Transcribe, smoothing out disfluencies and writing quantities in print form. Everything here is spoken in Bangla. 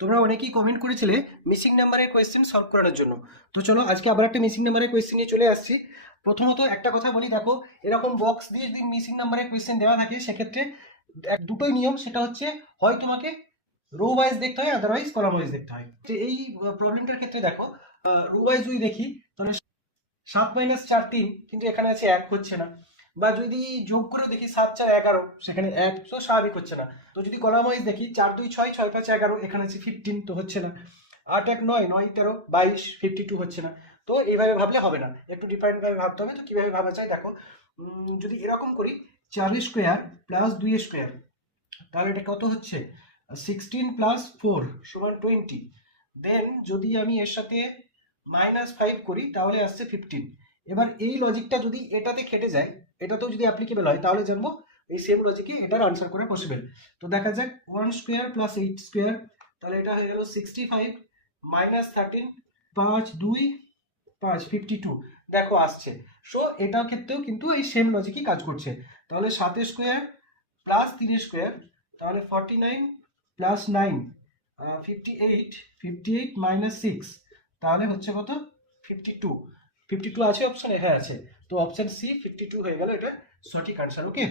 তোমরা অনেকেই কমেন্ট করেছিলে মিসিং নাম্বারের কোয়েশ্চেন সলভ করানোর জন্য। তো চলো আজকে আবার একটা মিসিং নাম্বারের কোয়েশ্চেন নিয়ে চলে আসছি। প্রথমত একটা কথা বলি, দেখো এরকম বক্স দিয়ে যদি মিসিং নাম্বারের কোয়েশ্চেন দেওয়া থাকে সেক্ষেত্রে দুটোই নিয়ম, সেটা হচ্ছে হয় তোমাকে রো ওয়াইজ দেখতে হয়, আদারওয়াইজ কলাম ওয়াইজ দেখতে হয়। তো এই প্রবলেমটার ক্ষেত্রে দেখো রো ওয়াইজ যদি দেখি তাহলে 7 - 4 3, কিন্তু এখানে আছে 1, হচ্ছে না। বা যদি যোগ করে দেখি 7 4 11, সেখানে 1, তো স্বাভাবিক হচ্ছে না। তো যদি কলাম ওয়াইজ দেখি 4 2 6 6 5 11, এখানে আছে 15, তো হচ্ছে না। 8 1 9 9 13 22, 52 হচ্ছে না। তো এইভাবে ভাবলে হবে না, একটু ডিফারেন্ট ভাবে ভাবতে হবে। তো কিভাবে ভাবা যায় দেখো, যদি এরকম করি 4 স্কোয়ার প্লাস 2 স্কোয়ার, তাহলে এটা কত হচ্ছে? 16 + 4 = 20। দেন যদি আমি এর সাথে -5 করি তাহলে আসছে 15। এবার এই লজিকটা যদি এটাতে খেটে যায়, এটাতেও যদি অ্যাপ্লিকেবল হয়, তাহলে জানবো এই সেম লজিকে এটার আনসার করা পসিবল। তো দেখা যাক 1 স্কোয়ার প্লাস 8 স্কোয়ার, তাহলে এটা হয়ে গেল 65 -13, 5 2 5, 52। দেখো আসছে। সো এটার ক্ষেত্রেও কিন্তু এই সেম লজিকই কাজ করছে। তাহলে 7 স্কোয়ার প্লাস 3 স্কোয়ার, তাহলে 49 প্লাস 9, 58, 58 -6, তাহলে হচ্ছে কত? 52। 52 আছে অপশনে? হ্যাঁ আছে। তো অপশন সি 52 হয়ে গেল এটা সঠিক আনসার। ওকে।